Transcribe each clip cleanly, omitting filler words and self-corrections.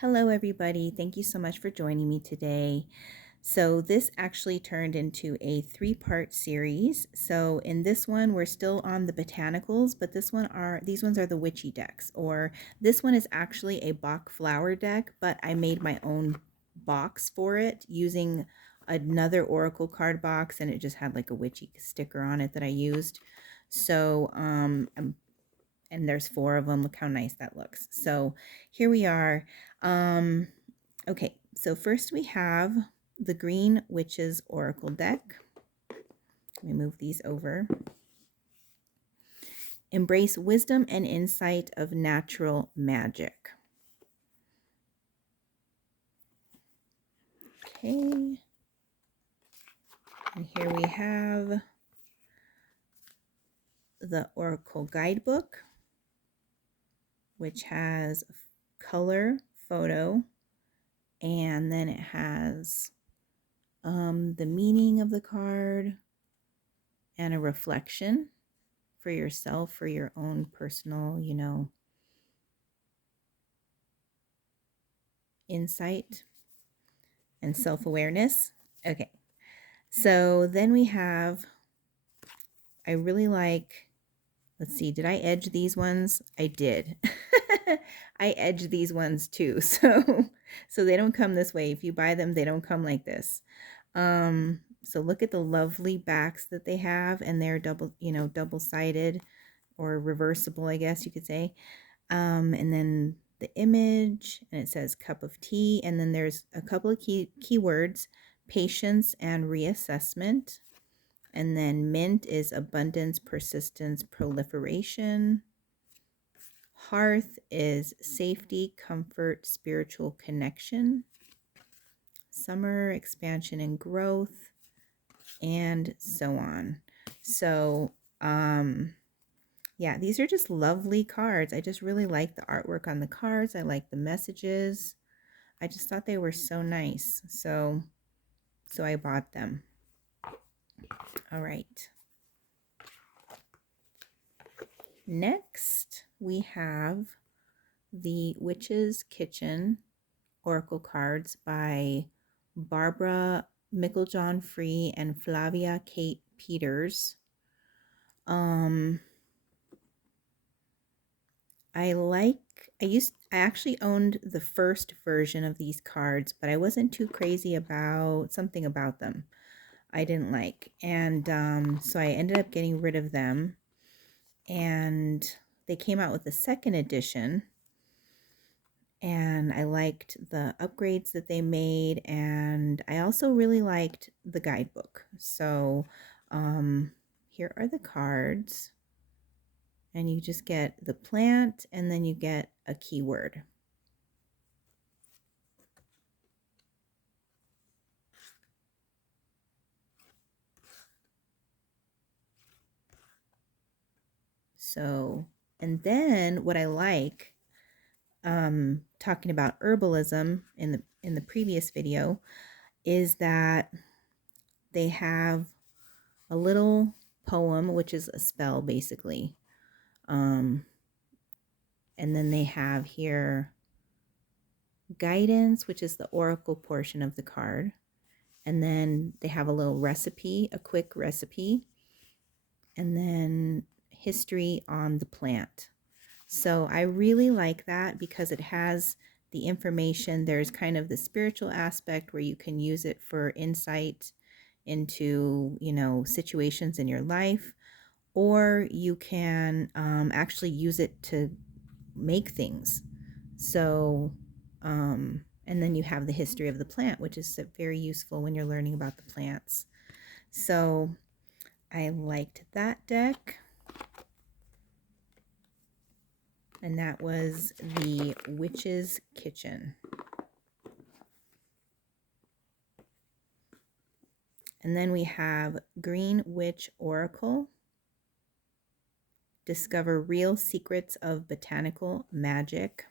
Hello everybody, thank you so much for joining me today. So this actually turned into a three-part series. So in this one, we're still on the botanicals, but these ones are the witchy decks, or this one is actually a Bach flower deck, but I made my own box for it using another oracle card box, and it just had like a witchy sticker on it that I used. So and there's 4 of them. Look how nice that looks. So here we are. Okay, so first we have the Green Witches Oracle deck. Let me move these over. Embrace wisdom and insight of natural magic. Okay. And here we have the Oracle Guidebook, which has color, photo, and then it has the meaning of the card and a reflection for yourself, for your own personal, insight and self-awareness. Okay, so then we have, I really like, let's see, did I edge these ones? I did. I edged these ones too, so they don't come this way. If you buy them, they don't come like this. So look at the lovely backs that they have, and they're double-sided or reversible, I guess you could say. And then the image, and it says cup of tea, and then there's a couple of keywords, patience and reassessment. And then mint is abundance, persistence, proliferation. Hearth is safety, comfort, spiritual connection. Summer, expansion and growth, and so on. So, yeah, these are just lovely cards. I just really like the artwork on the cards. I like the messages. I just thought they were so nice. So I bought them. All right. Next, we have the Witch's Kitchen Oracle cards by Barbara Micklejohn Free and Flavia Kate Peters. I actually owned the first version of these cards, but I wasn't too crazy about something about them I didn't like. And so I ended up getting rid of them. And they came out with a second edition. And I liked the upgrades that they made. And I also really liked the guidebook. So here are the cards. And you just get the plant, and then you get a keyword. So, and then what I like, talking about herbalism in the previous video, is that they have a little poem, which is a spell basically. And then they have here guidance, which is the oracle portion of the card. And then they have a little recipe, a quick recipe. And then history on the plant. So I really like that because it has the information. There's kind of the spiritual aspect where you can use it for insight into, situations in your life, or you can actually use it to make things. So, and then you have the history of the plant, which is very useful when you're learning about the plants. So I liked that deck. And that was the Witch's Kitchen. And then we have Green Witch Oracle. Discover real secrets of botanical magic.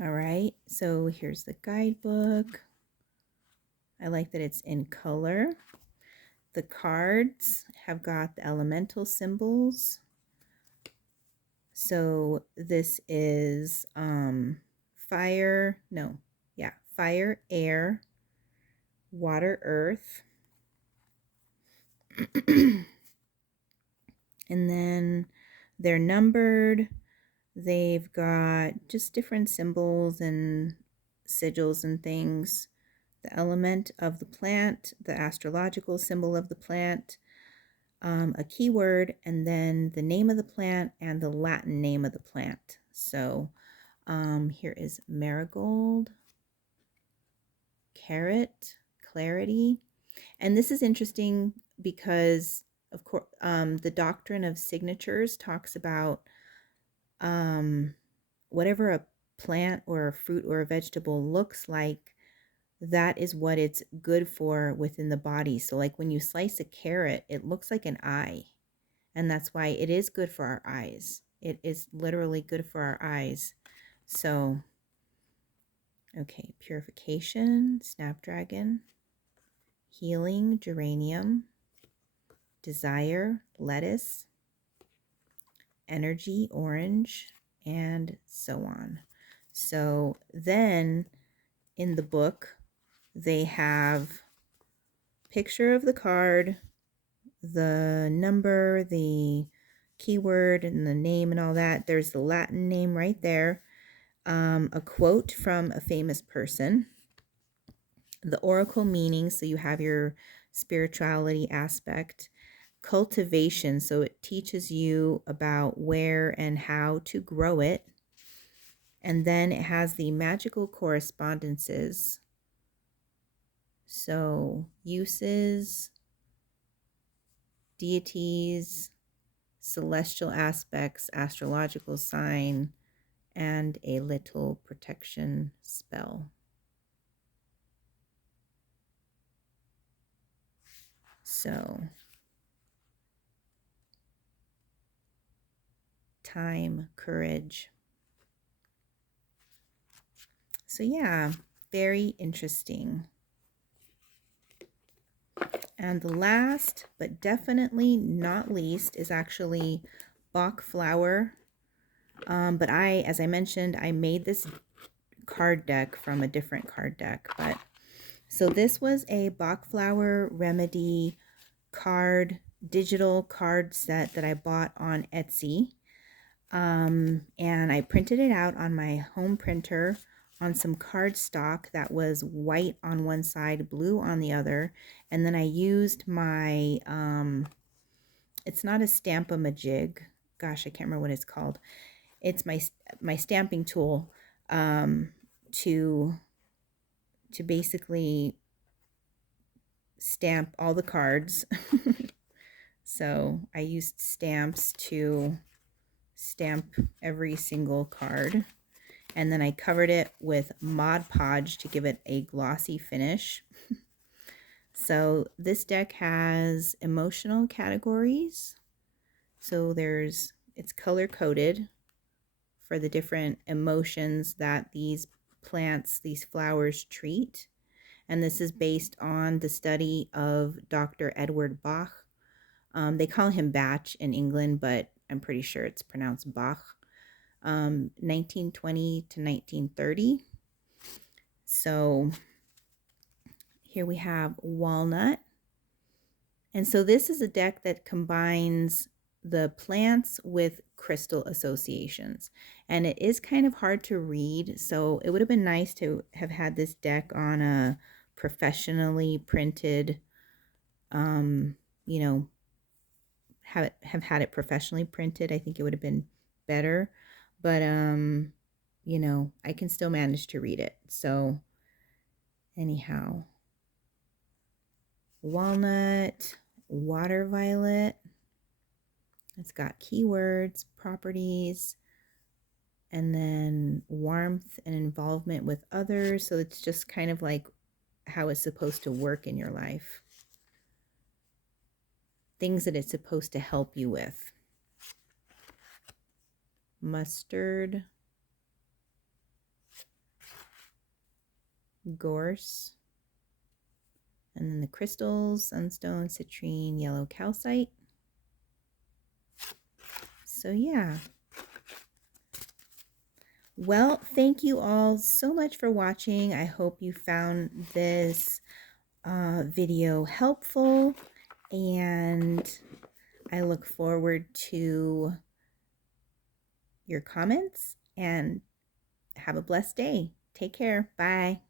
All right, so here's the guidebook. I like that it's in color. The cards have got the elemental symbols. So this is fire, air, water, earth. And then they're numbered. They've got just different symbols and sigils and things. The element of the plant, the astrological symbol of the plant, a keyword, and then the name of the plant and the Latin name of the plant. So here is marigold, carrot, clarity. And this is interesting because, of course, the doctrine of signatures talks about whatever a plant or a fruit or a vegetable looks like, that is what it's good for within the body. So like when you slice a carrot, it looks like an eye. And that's why it is good for our eyes. It is literally good for our eyes. So, okay, purification, snapdragon, healing, geranium, desire, lettuce, energy, orange, and so on. So then in the book, they have picture of the card, the number, the keyword, and the name and all that. There's the Latin name right there. A quote from a famous person. The oracle meaning, so you have your spirituality aspect. Cultivation, so it teaches you about where and how to grow it. And then it has the magical correspondences. So uses, deities, celestial aspects, astrological sign, and a little protection spell. So, time, courage. So yeah, very interesting. And the last, but definitely not least, is actually Bach flower. But as I mentioned, I made this card deck from a different card deck. But so this was a Bach flower remedy digital card set that I bought on Etsy. And I printed it out on my home printer on some cardstock that was white on one side, blue on the other. And then I used my, it's not a Stamp-A-Majig. Gosh, I can't remember what it's called. It's my stamping tool to basically stamp all the cards. So I used stamps to stamp every single card. And then I covered it with Mod Podge to give it a glossy finish. So this deck has emotional categories. So it's color coded for the different emotions that these plants, these flowers treat. And this is based on the study of Dr. Edward Bach. They call him Bach in England, but I'm pretty sure it's pronounced Bach. 1920 to 1930. So here we have walnut. And so this is a deck that combines the plants with crystal associations. And it is kind of hard to read, so it would have been nice to have had this deck on a professionally printed, you know, have had it professionally printed. I think it would have been better. But, you know, I can still manage to read it. So anyhow, walnut, water violet. It's got keywords, properties, and then warmth and involvement with others. So it's just kind of like how it's supposed to work in your life. Things that it's supposed to help you with. Mustard, gorse, And then the crystals, sunstone, citrine, yellow calcite. So yeah. Well, thank you all so much for watching. I hope you found this video helpful, and I look forward to your comments, and have a blessed day. Take care. Bye.